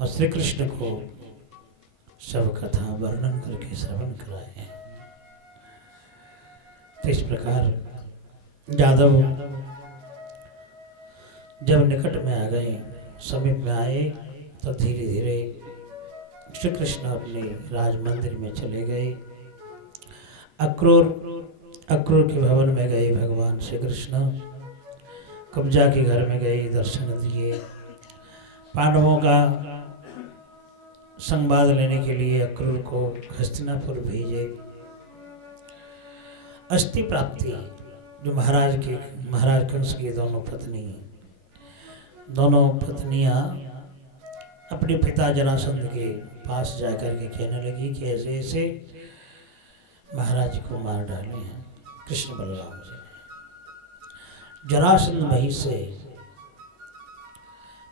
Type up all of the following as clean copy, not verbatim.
और श्री कृष्ण को सब कथा वर्णन करके श्रवण कराए हैं। तो इस प्रकार यादव जब निकट में आ गए, समीप में आए, तो धीरे धीरे श्री कृष्ण अपने राज मंदिर में चले गए। अक्रूर के भवन में गए भगवान श्री कृष्ण। कब्जा के घर में गए, दर्शन दिए। पांडवों का संवाद लेने के लिए अक्रूर को हस्तिनापुर भेजे। अस्थि प्राप्ति, जो महाराज कंस की दोनों पत्नियां अपने पिता जरासंध के पास जाकर के कहने लगी कि ऐसे ऐसे महाराज को मार डाले हैं कृष्ण बलराम जी ने। जरासंध वहीं से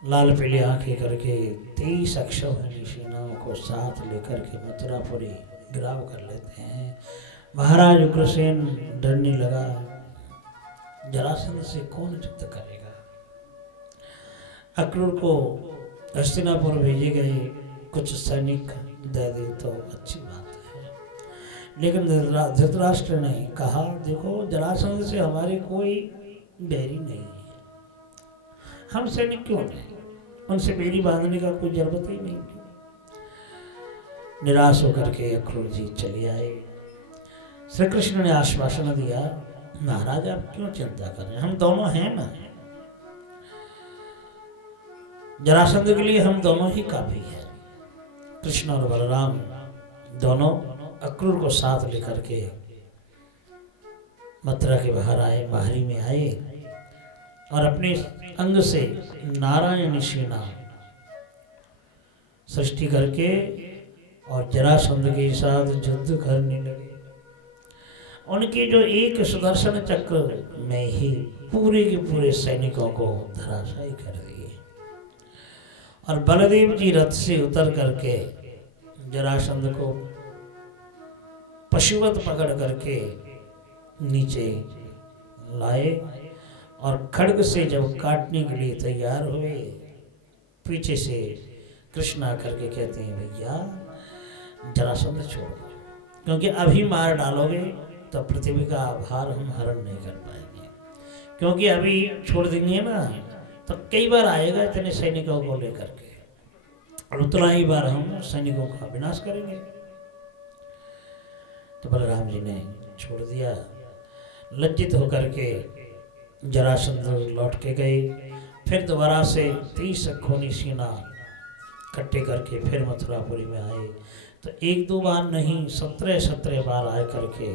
लाल पीली आंखें करके 30 अक्षौहिणी सेनाओं को साथ लेकर के मथुरापुरी गिराव कर लेते हैं। महाराज उग्रसेन डरने लगा, जरासंध से कौन युद्ध करेगा। अक्रूर को हस्तिनापुर भेजे गए, कुछ सैनिक दे दे तो अच्छी बात है, लेकिन धृतराष्ट्र ने कहा देखो जरासंध से हमारे कोई बैरी नहीं है, हम सैनिक क्यों नहीं, उनसे बैरी बांधने का कोई जरूरत ही नहीं। निराश होकर के अक्रूर जी चले आए। श्री कृष्ण ने आश्वासन दिया, महाराज आप क्यों चिंता कर रहे हैं, हम दोनों हैं ना, जरासंध के लिए हम दोनों ही काफी हैं। कृष्ण और बलराम दोनों अक्रूर को साथ लेकर के मथुरा के बाहर आए, बाहरी में आए और अपने अंग से नारायणी सेना सृष्टि करके और जरासंध के साथ युद्ध करने लगे। उनके जो एक सुदर्शन चक्र में ही पूरे के पूरे सैनिकों को धराशायी कर दिए। और बलदेव जी रथ से उतर करके जरासंध को पशुवत पकड़ करके नीचे लाए और खड्ग से जब काटने के लिए तैयार हुए, पीछे से कृष्ण आकर के कहते हैं भैया जरासंध छोड़ दो, क्योंकि अभी मार डालोगे तो पृथ्वी का भार हम हरण नहीं कर पाएंगे, क्योंकि अभी छोड़ देंगे ना तो कई बार आएगा इतने सैनिकों को लेकर के और उतना ही बार हम सैनिकों का विनाश करेंगे। तो बलराम जी ने छोड़ दिया। लज्जित होकर के जरासंध लौट के गए। फिर दोबारा से 30 अक्षौहिणी सेना इकट्ठे करके फिर मथुरापुरी में आए। तो एक दो बार नहीं 17 बार आए करके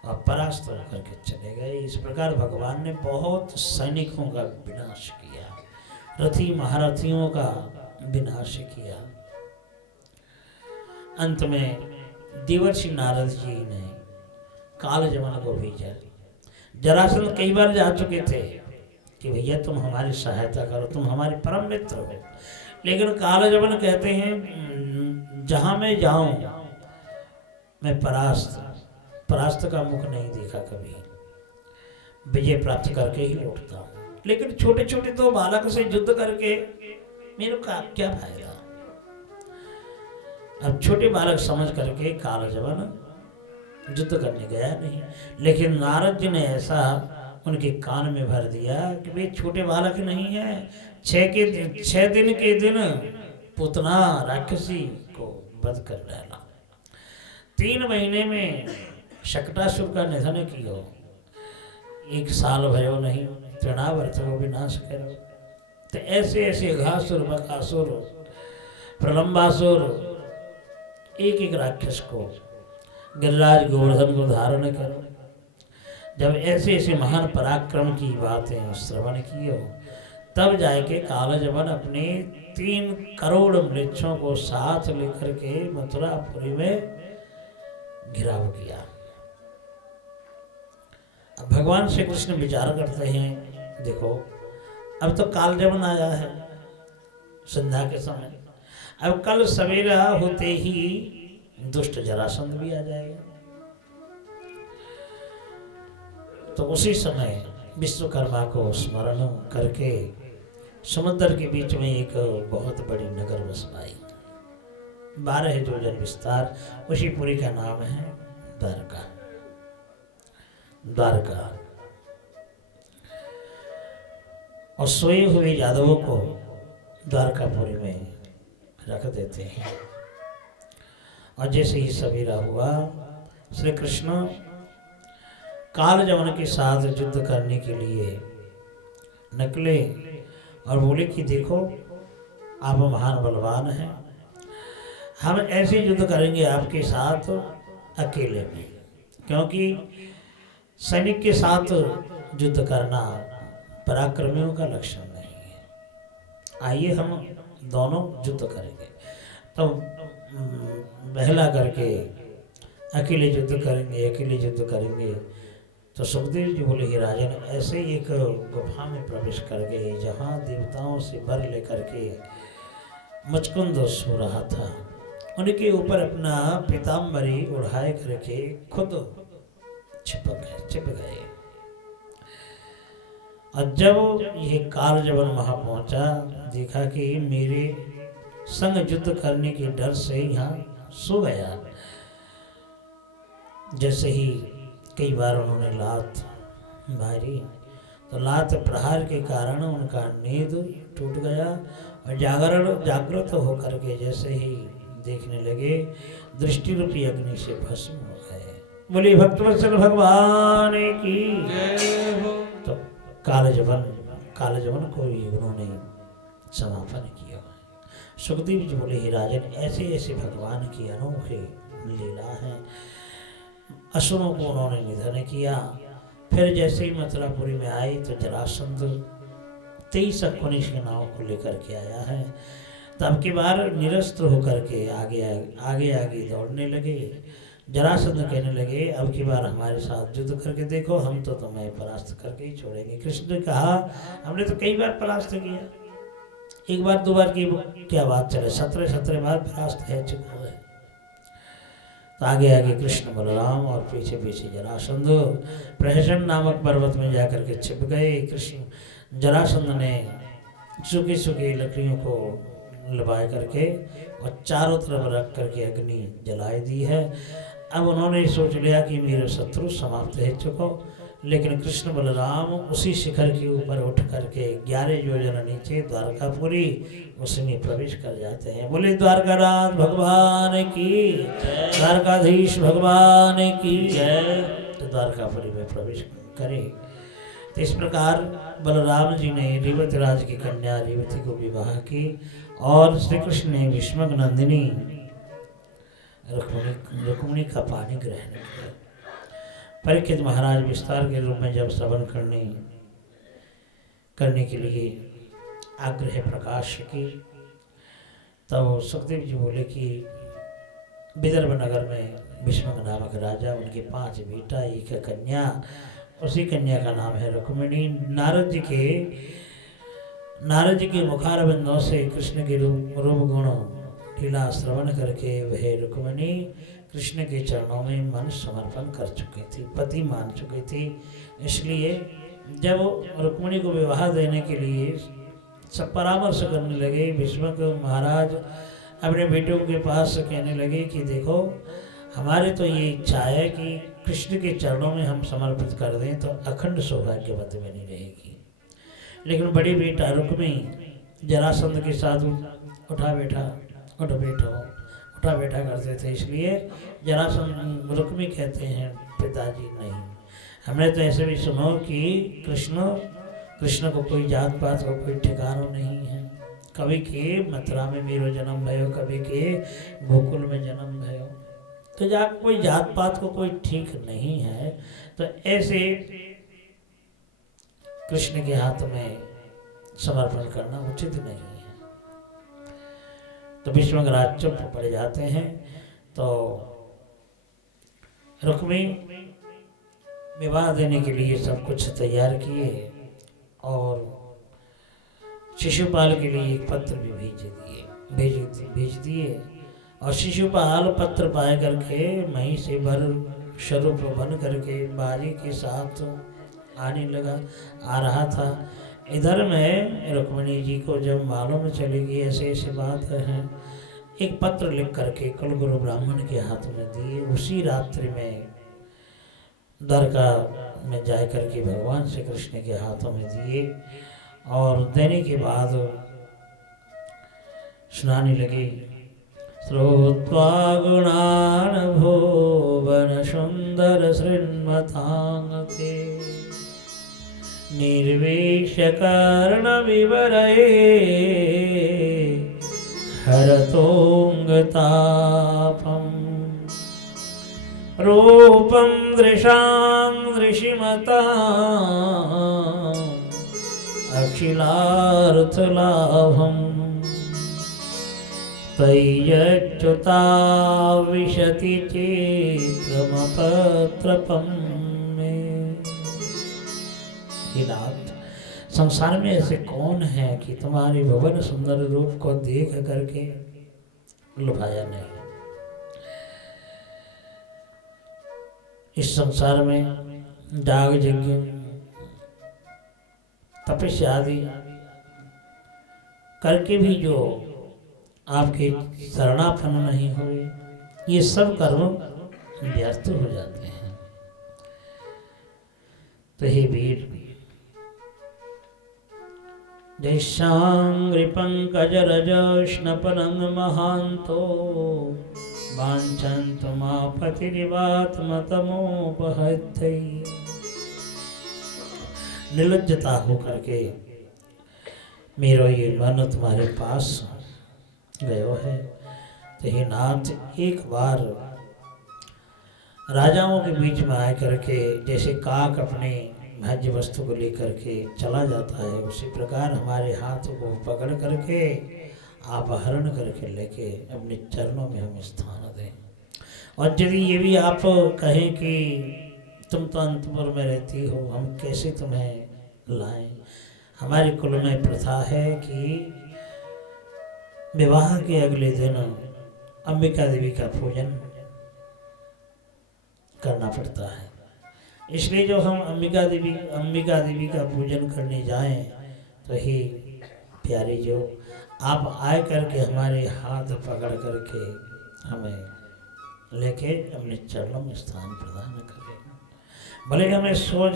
और परास्त होकर के चले गए। इस प्रकार भगवान ने बहुत सैनिकों का विनाश किया, रथी महारथियों का विनाश किया। अंत में देवर्षि नारद जी ने कालजमन को भेजा। जरासंध कई बार जा चुके थे कि भैया तुम हमारी सहायता करो, तुम हमारे परम मित्र हो, लेकिन कालजमन कहते हैं जहां मैं जाऊं मैं परास्त का मुख नहीं देखा कभी, विजय प्राप्त करके ही लौटता हूँ। लेकिन छोटे छोटे तो बालक से युद्ध करके मेरे का क्या फायदा। अब छोटे बालक समझ करके कालजमन युद्ध करने गया नहीं, लेकिन नारद जी ने ऐसा उनके कान में भर दिया कि वे छोटे बालक नहीं है। 6 दिन के दिन पुतना राक्षसी को वध कर डाला, 3 महीने में शकटासुर का निधन किया, 1 साल भयो नहीं तृणावर्त को विनाश करो। तो ऐसे ऐसे घासुर बकासुर प्रलंबासुर एक राक्षस को गिरिराज गोवर्धन को धारण करो। जब ऐसे ऐसे महान पराक्रम की बातें श्रवण कियो, तब जाके कालजमन अपने 3 करोड़ मृक्षों को साथ लेकर के मथुरापुरी में घिराव किया। अब भगवान श्री कृष्ण विचार करते हैं, देखो अब तो कालजमन आया है संध्या के समय, अब कल सवेरा होते ही दुष्ट जरासंध भी आ जाएगा। तो उसी समय विश्वकर्मा को स्मरण करके समुद्र के बीच में एक बहुत बड़ी नगर बस पाई, 12 योजन विस्तार, उसी पुरी का नाम है द्वारका। द्वारका और सोए हुए यादवों को द्वारकापुरी में रख देते हैं। और जैसे ही सवेरा हुआ, श्री कृष्ण काल जवन के साथ युद्ध करने के लिए निकले और बोले कि देखो आप महान बलवान हैं, हम ऐसे युद्ध करेंगे आपके साथ अकेले में, क्योंकि सैनिक के साथ युद्ध करना पराक्रमियों का लक्षण नहीं है। आइए हम दोनों युद्ध करेंगे। तो बहला करके अकेले युद्ध करेंगे, अकेले युद्ध करेंगे। तो सुखदेव जी बोले, हे राजन, ऐसे एक गुफा में प्रवेश कर गए जहाँ देवताओं से वर लेकर के मुचकुंद सो रहा था। उनके ऊपर अपना पीताम्बरी उड़ाए करके खुद छिप गए। और जब ये काल जवन वहाँ पहुँचा, देखा कि मेरे संग युद्ध करने के डर से यहाँ सो गया। जैसे ही कई बार उन्होंने लात मारी, तो लात प्रहार के कारण उनका नींद टूट गया और जागृत होकर के जैसे ही देखने लगे, दृष्टि रूपी अग्नि से भस्म हो गए। बोली भक्तवत्सल भगवान की जय हो। तो कालजवन को ही उन्होंने समापन किया। सुखदेव जी बोले, हे राजन, ऐसे ऐसे भगवान की अनोखे लीला है। असुरों को उन्होंने निधन किया। फिर जैसे ही मथुरापुरी में आए तो जरासंध 23 अक्षौणी सेनाओं को लेकर के आया है। तब की बार निरस्त्र होकर के आगे दौड़ने लगे। जरासंध कहने लगे, अब की बार हमारे साथ युद्ध करके देखो, हम तो तुम्हें परास्त करके ही छोड़ेंगे। कृष्ण ने कहा, हमने तो कई बार परास्त किया, एक बार दो बार की क्या बात चले, 17 बार परास्त है चुका है। तो आगे कृष्ण बलराम और पीछे जरासंध प्रहसन नामक पर्वत में जाकर के छिप गए। कृष्ण जरासंध ने सूखी लकड़ियों को लबाए करके और चारों तरफ रख करके अग्नि जलाई दी है। अब उन्होंने सोच लिया कि मेरे शत्रु समाप्त हो चुको, लेकिन कृष्ण बलराम उसी शिखर के ऊपर उठ करके 11 योजन नीचे द्वारकापुरी उसमें प्रवेश कर जाते हैं। बोले द्वारकानाथ भगवान की, द्वारकाधीश भगवान की जय। तो द्वारकापुरी में प्रवेश करे। तो इस प्रकार बलराम जी ने रेवती राज की कन्या रेवती को विवाह की और श्री कृष्ण ने भीष्मक नंदिनी रुक्मिणी का पानी ग्रहण किया। परीक्षित महाराज विस्तार के रूप में जब श्रवण करने के लिए आग्रह प्रकाश की, तब सुखदेव जी बोले कि विदर्भ नगर में भीष्मक नामक राजा, उनके 5 बेटा 1 कन्या, उसी कन्या का नाम है रुक्मिणी। नारद जी के मुखारबिंदों से कृष्ण के रूप गुण लीला श्रवण करके वह रुक्मिणी कृष्ण के चरणों में मन समर्पण कर चुकी थी, पति मान चुकी थी। इसलिए जब रुक्मिणी को विवाह देने के लिए सब परामर्श करने लगे, भीष्मक महाराज अपने बेटों के पास कहने लगे कि देखो, हमारे तो ये इच्छा है कि कृष्ण के चरणों में हम समर्पित कर दें तो अखंड सौभाग्यवती बनी रहेगी। लेकिन बड़ी बेटा रुक्मिणी जरासंध के साथ उठा बैठा करते थे, इसलिए जरासंध रुक्मिणी कहते हैं, पिताजी नहीं, हमने तो ऐसे भी सुनो कि कृष्ण को कोई जात पात को कोई ठिकाना नहीं है। कभी के मथुरा में मेरो जन्म भयो, कभी के गोकुल में जन्म भयो, तो जहाँ कोई जात पात को कोई ठीक नहीं है, तो ऐसे कृष्ण के हाथ में समर्पण करना उचित नहीं है। तो भीष्मक राज चुप पड़ जाते हैं। तो रुक्मिणी विवाह देने के लिए सब कुछ तैयार किए और शिशुपाल के लिए एक पत्र भी भेज दिए और शिशुपाल पत्र पाए करके मही से वर स्वरूप बन करके बाजी के साथ आ रहा था। इधर में रुक्मिणी जी को जब मालूम चलेगी ऐसे ऐसी बात है, एक पत्र लिख करके कुलगुरु ब्राह्मण के हाथ में दिए। उसी रात्रि में द्वारका में जा करके भगवान श्री कृष्ण के हाथों में दिए और देने के बाद सुनाने लगी। श्रुत्वा गुणान् भुवन सुंदर श्रृण्मताङ्ते निर्वेश्य कर्ण विवरये हरतोऽङ्गतापम् रूपं दृशां दृशिमताम् अखिलार्थलाभम् तय्यच्युता विशति चित्रमपत्रपम् मे। हे नाथ, संसार में ऐसे कौन है कि तुम्हारी भुवन सुंदर रूप को देख करके लुभाया नहीं। इस संसार में डाग यज्ञ तपस्या आदि करके भी जो आपके शरणापन्न नहीं हुए, ये सब कर्म व्यर्थ हो जाते हैं। तो हे वीर, जैशांग्रि पंकज रज स्नपनंग महांतो वांछन्तु मापतिरिवात्मतमोपहत्यै। निर्लज्जता हो करके मेरा ये मन तुम्हारे पास गयो है। तो हे नाथ, एक बार राजाओं के बीच में आए करके जैसे काक अपने भाज्य वस्तु को लेकर के चला जाता है, उसी प्रकार हमारे हाथ को पकड़ करके आप हरण करके लेके अपने चरणों में हम स्थान दें। और यदि ये भी आप कहें कि तुम तो अंतपुर में रहती हो, हम कैसे तुम्हें लाएं। हमारे कुल में प्रथा है कि विवाह के अगले दिन अंबिका देवी का पूजन करना पड़ता है। इसलिए जो हम अंबिका देवी का पूजन करने जाएं, तो ही प्यारे जो आप आए करके हमारे हाथ पकड़ करके हमें लेके अपने चरणों में स्थान प्रदान करें। भले हमें 100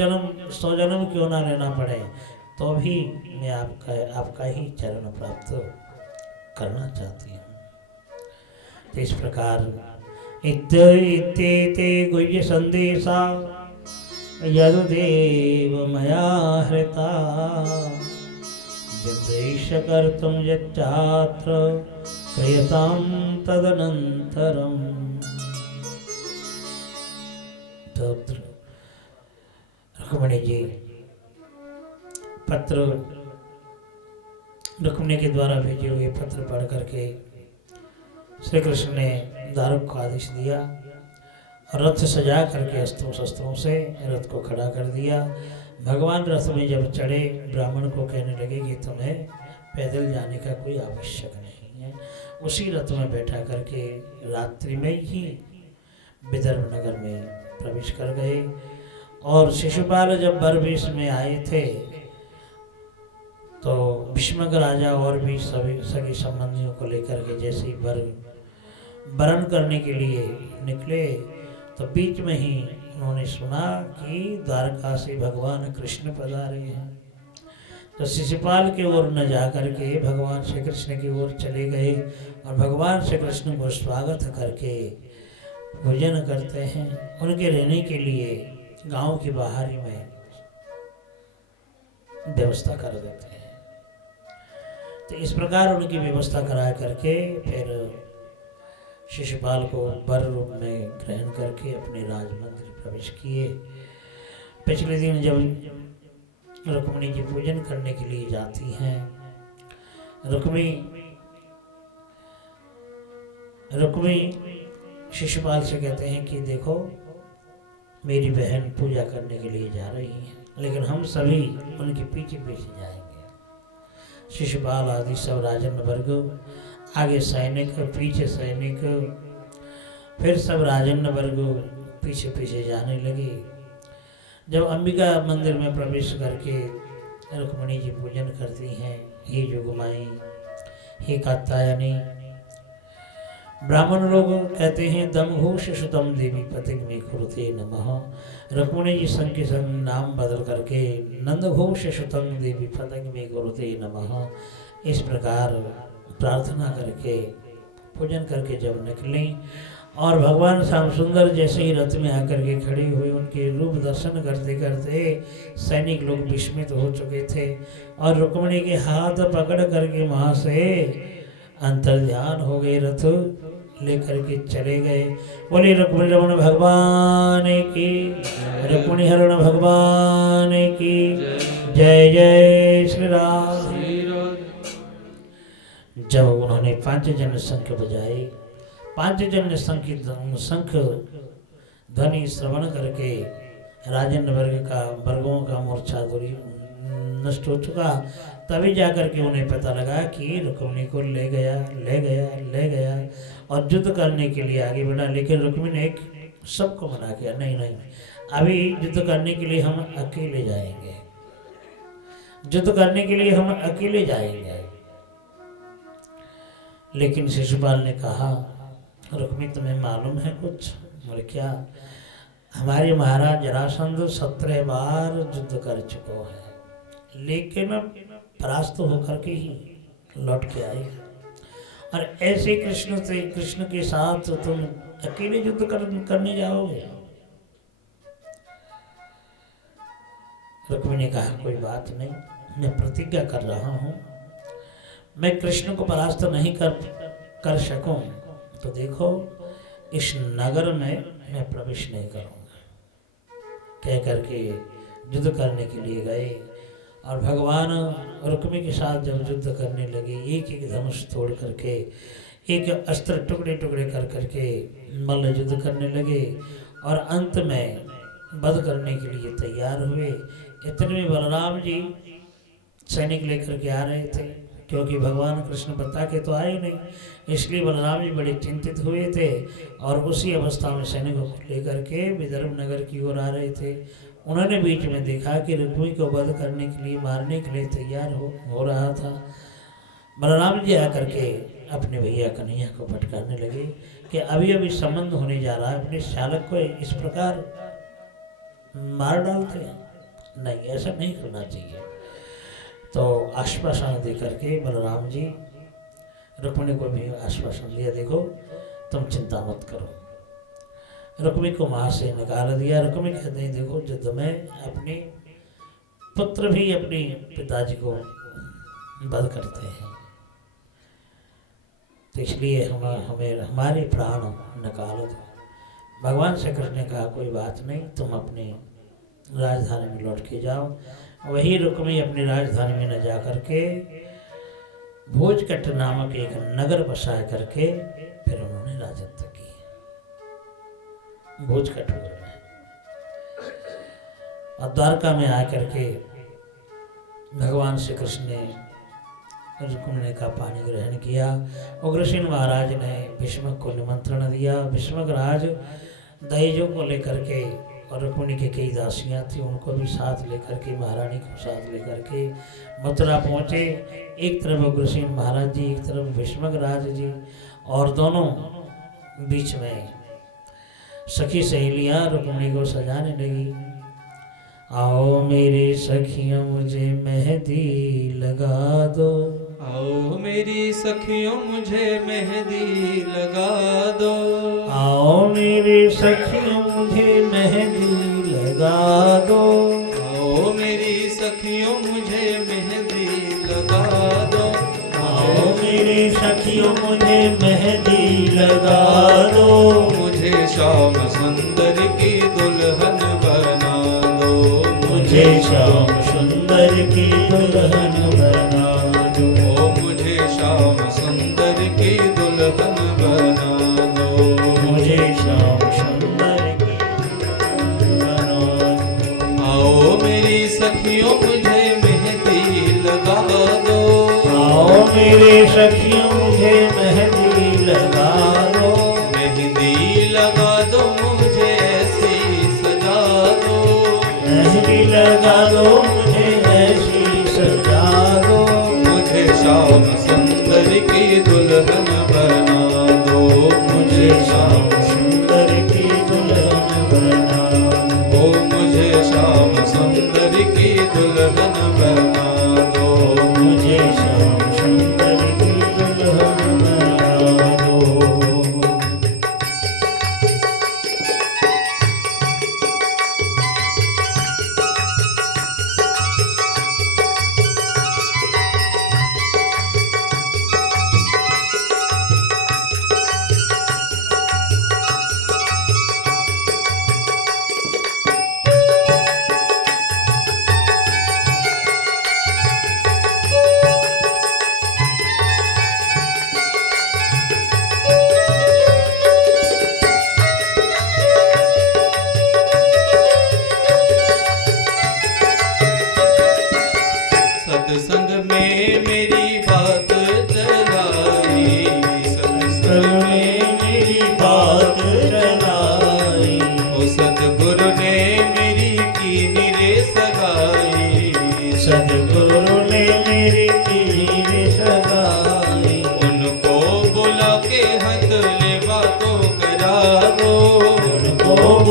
जन्म क्यों ना लेना पड़े, तो भी मैं आपका ही चरण प्राप्त करना चाहती हूँ। तो इस प्रकार इत्ते गुह्य संदेशा यदुदेव मया हृता विमृश कर्तुं यच्चात्र क्रियतां तदनन्तरम्। तो रुक्मिणी जी पत्र रुक्मिणी के द्वारा भेजे हुए पत्र पढ़ करके श्री कृष्ण ने दारुक को आदेश दिया, रथ सजा करके अस्त्रों शस्त्रों से रथ को खड़ा कर दिया। भगवान रथ में जब चढ़े, ब्राह्मण को कहने लगे कि तुम्हें पैदल जाने का कोई आवश्यक नहीं है। उसी रथ में बैठा करके रात्रि में ही विदर्भ नगर में प्रवेश कर गए। और शिशुपाल जब वर वेश में आए थे, तो भीष्मक राजा और भी सभी सगे संबंधियों को लेकर के जैसे ही वरण करने के लिए निकले, तो बीच में ही उन्होंने सुना कि द्वारका से भगवान कृष्ण पधारे हैं। तो शिशुपाल की ओर न जा करके भगवान श्री कृष्ण की ओर चले गए और भगवान श्री कृष्ण को स्वागत करके भोजन करते हैं। उनके रहने के लिए गांव की बाहरी में व्यवस्था कर देते हैं। तो इस प्रकार उनकी व्यवस्था करा करके फिर शिशुपाल को वर रूप में ग्रहण करके अपने राजमंदिर प्रवेश किए। पिछले दिन जब रुक्मिणी जी पूजन करने के लिए जाती हैं, रुक्मी शिशुपाल से कहते हैं कि देखो मेरी बहन पूजा करने के लिए जा रही है, लेकिन हम सभी उनके पीछे पीछे जाएंगे। शिशुपाल आदि सब राजन वर्ग, आगे सैनिक, पीछे सैनिक, फिर सब राजन वर्ग पीछे पीछे जाने लगे। जब अंबिका मंदिर में प्रवेश करके रुक्मिणी जी पूजन करती हैं, हे जुगमाई, हे कात्यायनी। ब्राह्मण लोग कहते हैं दमघोष सुतम देवी पतिक में कुरुते नमः। रुक्मिणी जी संग के संग नाम बदल करके नंदघोष सुतम देवी पतिक में कुरुते नमः इस प्रकार प्रार्थना करके पूजन करके जब निकली और भगवान श्याम सुंदर जैसे ही रथ में आकर के खड़े हुए, उनके रूप दर्शन करते करते सैनिक लोग विस्मित हो चुके थे और रुक्मिणी के हाथ पकड़ करके वहाँ से अंतर्ध्यान हो गए, रथ लेकर के चले गए। बोले रुक्मिणी रमण भगवान की, रुक्मिणी हरण भगवान की जय जय श्री राम। जब उन्होंने पांचजन्य शंख बजाए, पांचजन्य शंख ध्वनि श्रवण करके राजन वर्गों का मोर्चा दूरी नष्ट हो चुका। तभी जाकर के उन्हें पता लगा कि रुक्मिणी को ले गया और युद्ध करने के लिए आगे बढ़ा। लेकिन रुक्मिणी ने सबको मना किया, नहीं नहीं, अभी युद्ध करने के लिए हम अकेले जाएंगे, युद्ध करने के लिए हम अकेले जाएंगे। लेकिन शिशुपाल ने कहा, रुक्मिणी तुम्हें मालूम है कुछ? बोले क्या? हमारे महाराज जरासंध 17 बार युद्ध कर चुके हैं, लेकिन परास्त होकर के ही लौट के आए, और ऐसे कृष्ण के साथ तुम अकेले युद्ध करने जाओगे? रुक्मिणी ने कहा कोई बात नहीं, मैं प्रतिज्ञा कर रहा हूँ, मैं कृष्ण को परास्त नहीं कर सकूं तो देखो इस नगर में मैं प्रवेश नहीं करूंगा। कह करके युद्ध करने के लिए गए और भगवान रुक्मिणी के साथ जब युद्ध करने लगे, एक एक धनुष तोड़ करके, एक अस्त्र टुकड़े टुकड़े कर करके मल्ल युद्ध करने लगे और अंत में वध करने के लिए तैयार हुए। इतने में बलराम जी सैनिक लेकर के आ रहे थे, क्योंकि भगवान कृष्ण बता के तो आए नहीं, इसलिए बलराम जी बड़े चिंतित हुए थे और उसी अवस्था में सैनिकों को लेकर के विदर्भ नगर की ओर आ रहे थे। उन्होंने बीच में देखा कि रुक्मिणी को वध करने के लिए, मारने के लिए तैयार हो रहा था। बलराम जी आकर के अपने भैया कन्हैया को फटकारने लगे कि अभी अभी संबंध होने जा रहा है, अपने शालक को इस प्रकार मार डालते हैं, नहीं ऐसा नहीं करना चाहिए। तो आश्वासन दे करके बलराम जी रुक्मिणी को भी आश्वासन दिया, देखो तुम चिंता मत करो। रुक्मिणी को वहाँ से निकाल दिया। रुक्मिणी कहते हैं देखो युद्ध में अपने पुत्र भी अपने पिताजी को वध करते हैं, तो इसलिए हमारे प्राण निकालो दो। भगवान श्री कृष्ण ने कहा कोई बात नहीं, तुम अपनी राजधानी में लौट के जाओ। वही रुक्मिणी अपनी राजधानी में न जा करके भोजकट नामक एक नगर बसा करके फिर उन्होंने राजत्व किया भोजकट नगर में। और द्वारका में आकर के भगवान श्री कृष्ण ने रुक्मिणी का पानी ग्रहण किया। उग्रसेन महाराज ने भीष्मक को निमंत्रण दिया। भीष्मक राज दहेजों को लेकर के और रुक्मिणी की कई दासियां थी, उनको भी साथ लेकर के, महारानी को साथ लेकर के मथुरा पहुँचे। एक तरफ उग्रसेन महाराज जी, एक तरफ भीष्मक राज जी, और दोनों बीच में सखी सहेलियां रुक्मिणी को सजाने लगी। आओ मेरी सखियों मुझे मेहंदी लगा दो, आओ मेरी सखियों मुझे मेहंदी लगा दो, आओ मेरी सखियों मुझे मेहंदी लगा दो, आओ मेरी सखियों मुझे मेहंदी लगा दो, आओ मेरी सखियों मुझे मेहंदी लगा दो, मुझे श्याम सुंदर की दुल्हन बना दो, मुझे श्याम सुंदर की दुल्हन बना दो, मुझे श्याम सुंदर की दुल्हन बना दो, मुझे श्याम सुंदर की दुल्हन बना दो। आओ मेरी सखियों मुझे मेहंदी लगा दो, आओ मेरी सखियों मुझे मेहंदी लगा दो, मेहंदी लगा दो मुझे ऐसी सजा दो, मेहंदी लगा दो मुझे ऐसी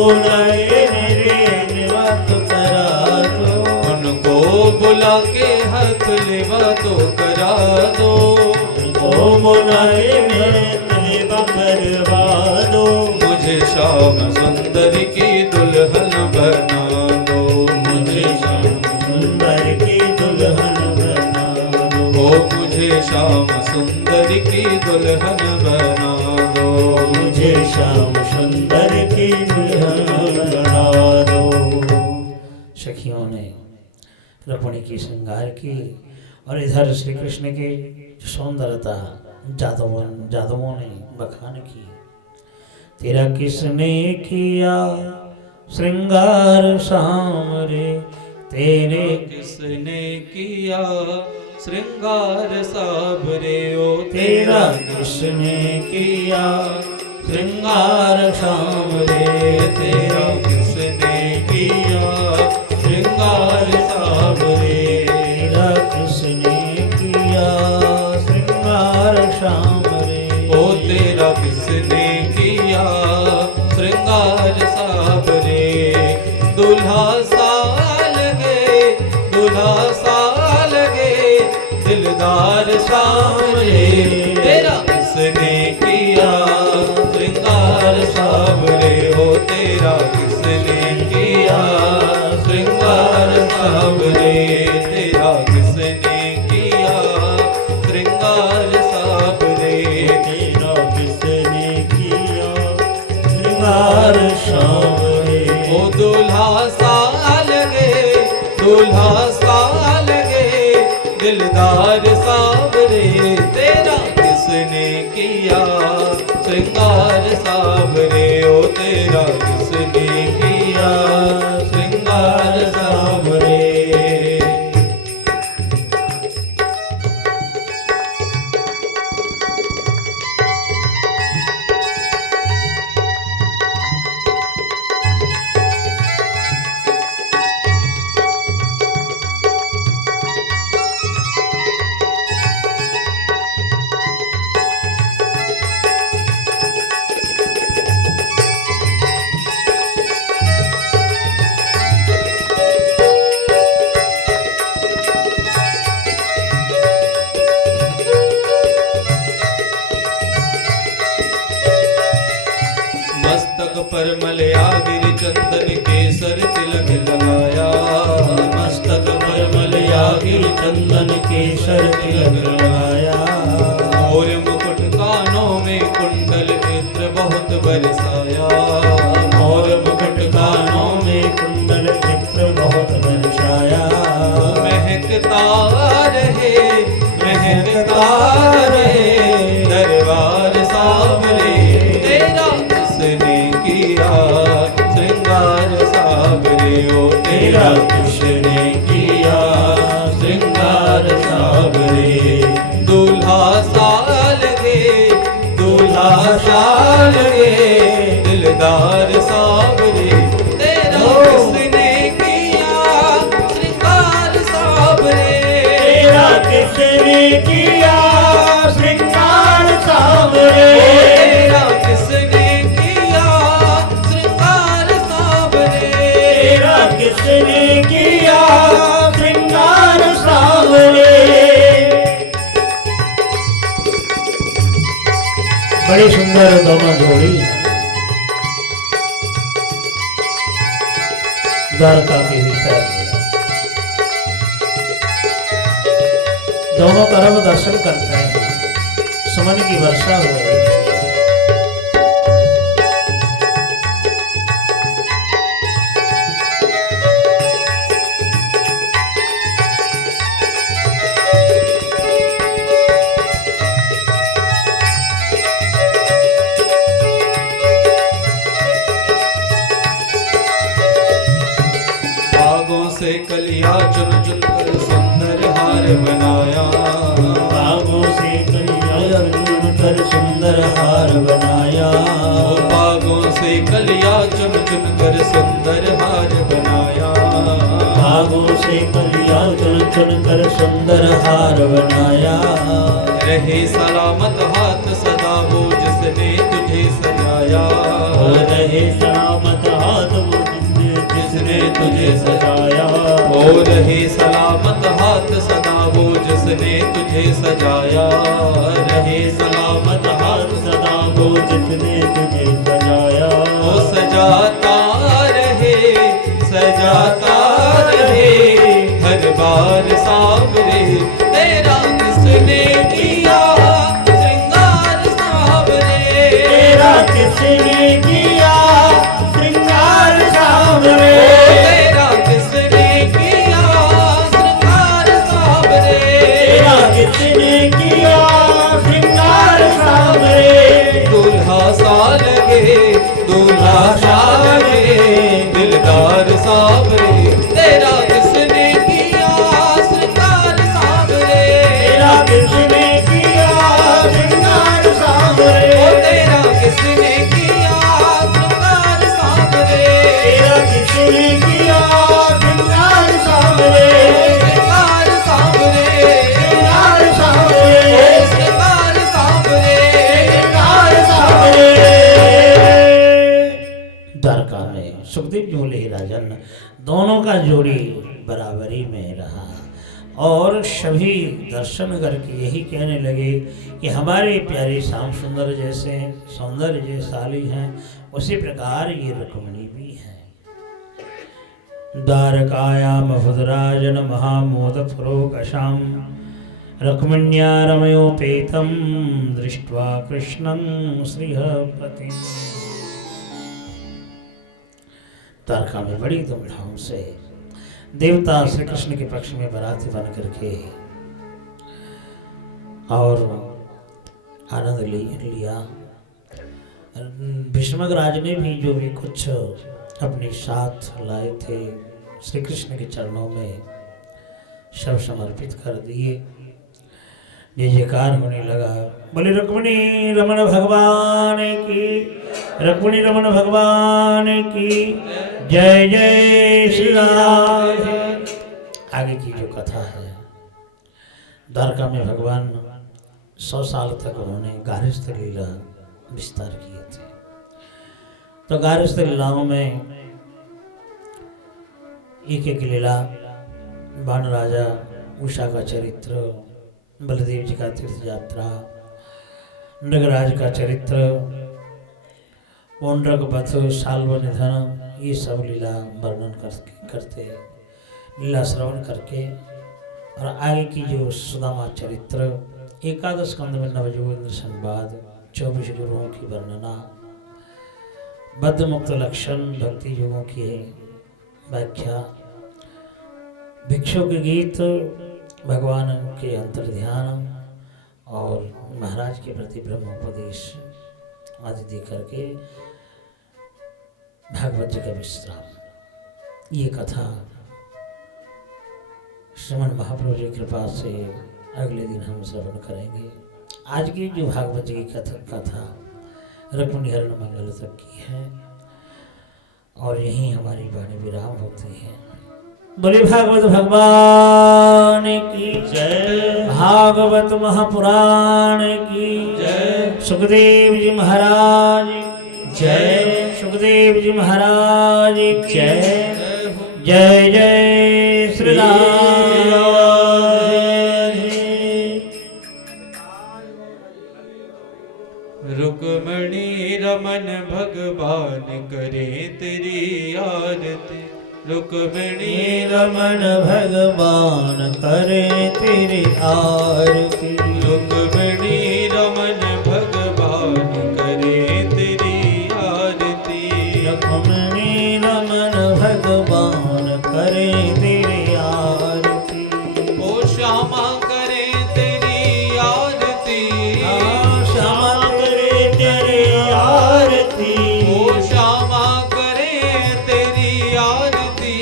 बुलाए मेरे निवात करा दो, उनको बुला के हाथ लेवा तो करा दो, उनको बुलाए मेरे निवात करवा दो, मुझे श्याम सुंदर की दुल्हन बना दो, मुझे श्याम सुंदर की दुल्हन बना दो, ओ मुझे श्याम सुंदर की दुल्हन बना दो, मुझे श्याम सुंदर की दुल्हन बना दो। सखियों ने रुक्मिणी की श्रृंगार की और इधर श्री कृष्ण की सौंदर्यता जादवों ने बखान की। तेरा किसने किया श्रृंगार सामरे, तेरे किसने किया श्रृंगार साबरे, ओ तेरा किसने किया श्रृंगार सामरे, तेरा किसने किया श्रृंगार साबरे, तेरा किसने किया श्रृंगार सामरे, ओ तेरा किसने किया श्रृंगार साबरे, दुल्हा साल गे दुल्हा साल गे दिलदार सामरे, तेरा किसने किया श्रृंगार साबरे, ओ तेरा किसने किया श्रृंगार साबरे, तेरा किसने किया श्रृंगार साबरे, तेरा किसने किया श्रृंगार सामरे, ओ दुल्हा साल गे दुल्हा साल गे दिलदार साबरे, तेरा किसने किया श्रृंगार साबरे, ओ तेरा किसने किया श्रृंगार साबरे। मस्तक पर मलया गिर चंदन केसर तिलक लगाया, मस्तक पर मलया गिर चंदन केसर तिलक लगाया, और मुकुट कानों में कुंडल इत्र बहुत बरसाया, और मुकुट कानों में कुंडल चित्र बहुत बरसाया, महकता रहे दरबार साबरे, तेरा किसने किया श्रृंगार साबरे, ओ तेरा किसने किया श्रृंगार साबरे, दूल्हा साल गे दूल्हा साल गे दिलदार साबरे, तेरा किसने किया श्रृंगार साबरे, तेरा किसने किया श्रृंगार साबरे, तेरा किसने किया श्रृंगार साबरे, तेरा किसने किया श्रृंगार साबरे। बड़ी सुंदर दोनों जोड़ी द्वारका के भीतर दोनों तरफ दर्शन करते हैं। सुमन की वर्षा हो रही थी। बागों से कलिया चुन चुन कर सुंदर हार बनाया, बागों से कलिया चुन कर सुंदर हार बनाया, बागों से कलिया चुन चुन कर सुंदर हार बनाया, बागों से कलिया चुन चुन कर सुंदर हार बनाया, रहे सलामत हाथ सदा वो जिसने तुझे सजाया, रहे सलामत हाथ तुझे सजाया। हो रहे सलामत हाथ सदा वो जिसने तुझे सजाया। रहे सलामत हाथ सदा वो जिसने तुझे सजाया। ओ सजाता रहे हर बार सावरे तेरा किसने किया श्रृंगार सावरे। तेरा किसने किया श्रृंगार सावरे। तेरा किसने किया श्रृंगार सावरे। तेरा किसने किया श्रृंगार सावरे। दूल्हा सा लगे दूल्हा सा लगे दिलदार सावरे। तेरा किसने किया श्रृंगार सावरे। तेरा किसने किया श्रृंगार सावरे। ओ तेरा किसने किया श्रृंगार सावरे। तेरा किसने किया श्रृंगार सावरे। श्रृंगार सावरे श्रृंगार सावरे। श्रृंगार सावरे श्रृंगार सावरे। द्वारका में सुखदेव जी बोले, राजन दोनों का जोड़ी बराबरी में रहा और सभी दर्शन करके यही कहने लगे कि हमारे प्यारे श्याम सुंदर जैसे सौंदर्य जयशाली हैं उसी प्रकार ये रुक्मिणी भी हैं। द्वारकायाम भद्राजन महामोद फुरोकशाम रुक्मिण्या रमयोपेतं दृष्ट्वा कृष्णं श्रीहपतिम्। द्वारका में बड़ी धूमधाम से देवता श्री कृष्ण के पक्ष में बाराती बन करके और आनंद लिया। भीष्मक राज ने भी जो भी कुछ अपने साथ लाए थे श्री कृष्ण के चरणों में सब समर्पित कर दिए। जय जयकार होने लगा। बोले रुक्मिणी रमण भगवान की, रुक्मिणी रमण भगवान की जय जय श्री राम। आगे की जो कथा है, द्वारका में भगवान 100 साल तक उन्होंने गार्हस्थ लीला विस्तार किए थे। तो गार्हस्थ लीलाओं में एक एक लीला, बाण राजा उषा का चरित्र, बलदेव जी का तीर्थ यात्रा, नगराज का चरित्र, पौंड्रक वध, साल्व निधन, ये सब लीला वर्णन करते लीला श्रवण करके और आगे की जो सुदामा चरित्र, एकादश स्कंद में नवयोगेंद्र संवाद, 24 गुरुओं की वर्णना, बद्ध मुक्त लक्षण, भक्ति योगों की व्याख्या, भिक्षु के गीत, भगवान के अंतर्ध्यान और महाराज के प्रति ब्रह्मोपदेश आदि दे करके भागवत जी का विश्राम। ये कथा श्रीमन महाप्रभु जी की कृपा से अगले दिन हम श्रवण करेंगे। आज की जो भागवत जी की कथा रुक्मिणी हरण मंगल तक की है और यहीं हमारी वाणी विराम होती है। बोले भागवत भगवान की जय, भागवत महापुराण की जय, सुखदेव जी महाराज जय, सुखदेव जी महाराज की जय, जय जय श्री राम। रुक्मिणी रमन भगवान करे तेरी आरती। रुक्मिणी रमन भगवान करे तेरी आरती। रुक्मिणी रमन भगवान करे तेरी आरती। रुक्मिणी रमन भगवान करे तेरी आरती। ओ श्यामा करे तेरी आरती। श्यामा करे तेरी आरती। ओ श्यामा करे तेरी आरती।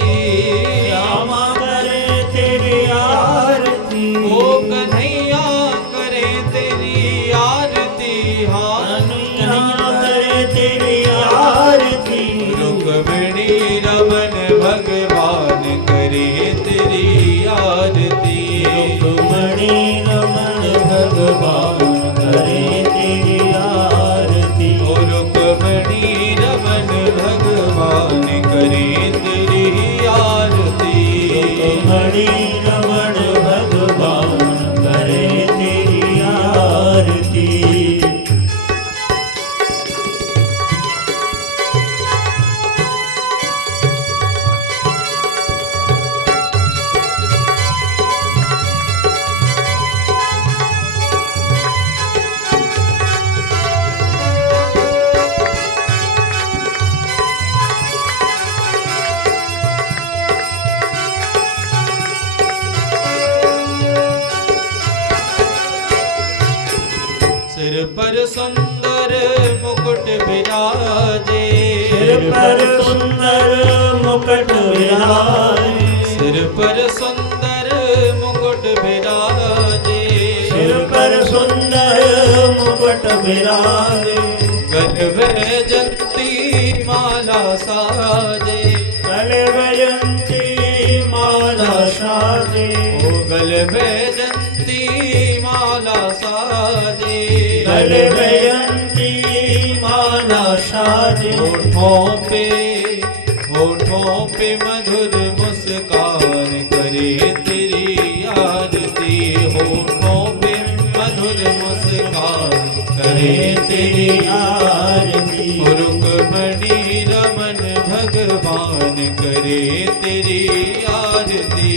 श्यामा करे तेरी आरती। ओ कन्हैया करे तेरी आरती। हाँ कन्हैया करे तेरी आरती। रुक्मिणी रमन भगवान करे तेरी आरती। रुक्मिणी रमन भगवान करे तेरी आरती। ओ रुक्मिणी रमन भगवान करे तेरी आरती। मुकुट विराजे सिर पर सुंदर मुकुट विराजे सिर पर सुंदर मुकुट विराजे सिर पर सुंदर मुकुट विराजे गल वैजंती माला साजे गल वैजंती माला साजे ओ गल वैजंती माला साजे गल वैजंती माला साजे होठों पे मधुर मुस्कान करे तेरी आरती होठों पे मधुर मुस्कान करे तेरी आरती रुक्मणी रमन भगवान करे तेरी आरती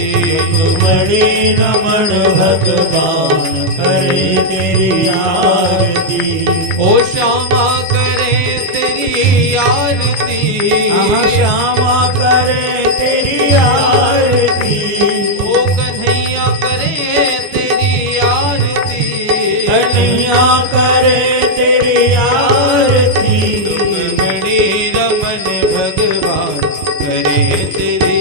रुक्मणी रमण भगवान करे तेरी आरती ओ श्यामा करे तेरी आरती श्यामा करे तेरी आरती ओ कन्हैया करे तेरी आरती कन्हैया करे तेरी आरती रुक्मणी रमन भगवान करे तेरी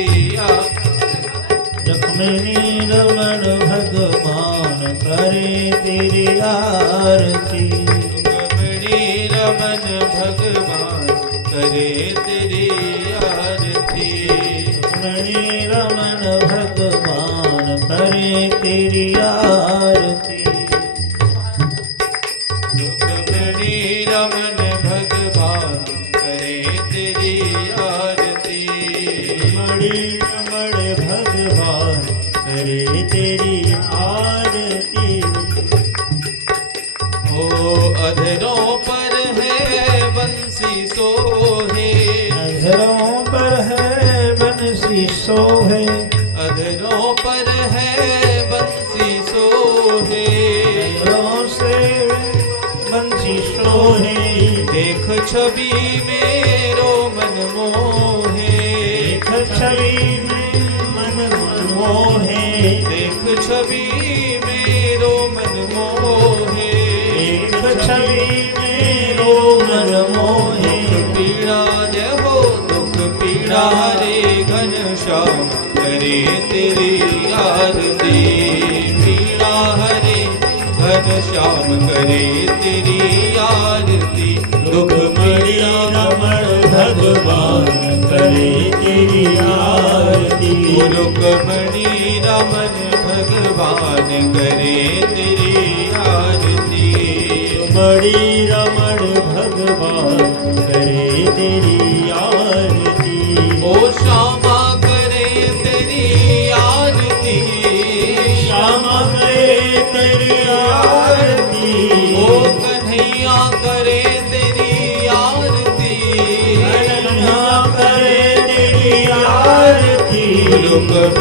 रुक्मिणी रमण भगवान करे तेरी आरती रुक्मणी रमन भगवान करे तेरी आरती रुक्मिणी रमण भगवान करे तेरी आरती रुक्मणी रमन भगवान करे तेरी आरती रुक्मिणी रमण भगवान करे तेरी आरती ओ अधरों पर है बंसी सोहे अधरों पर है बंसी सोहे अधरों पर है बंसी सोहे अधरों से बंसी सोहे देख छवि मेरो मन मोहे देख छवि में मन मोहे देख छवि मेरो मन मोहे देख छवि मेरो मन मोहे पीड़ा जय हो दुख पीड़ा हरे घनश्याम करे तेरी आरती पीड़ा हरे घनश्याम करे तेरी आरती दुख रुक्मिणी रमण भगवान करे तेरी आरती रुक्मणी रमन भगवान करे तेरी आरती रुक्मिणी रमण भगवान करे तेरी आरती ओ श्यामा करे तेरी आरती श्यामा करे तेरी आरती ओ कन्हैया करे तेरी आरती कन्हैया करे तेरी आरती रुक्मणी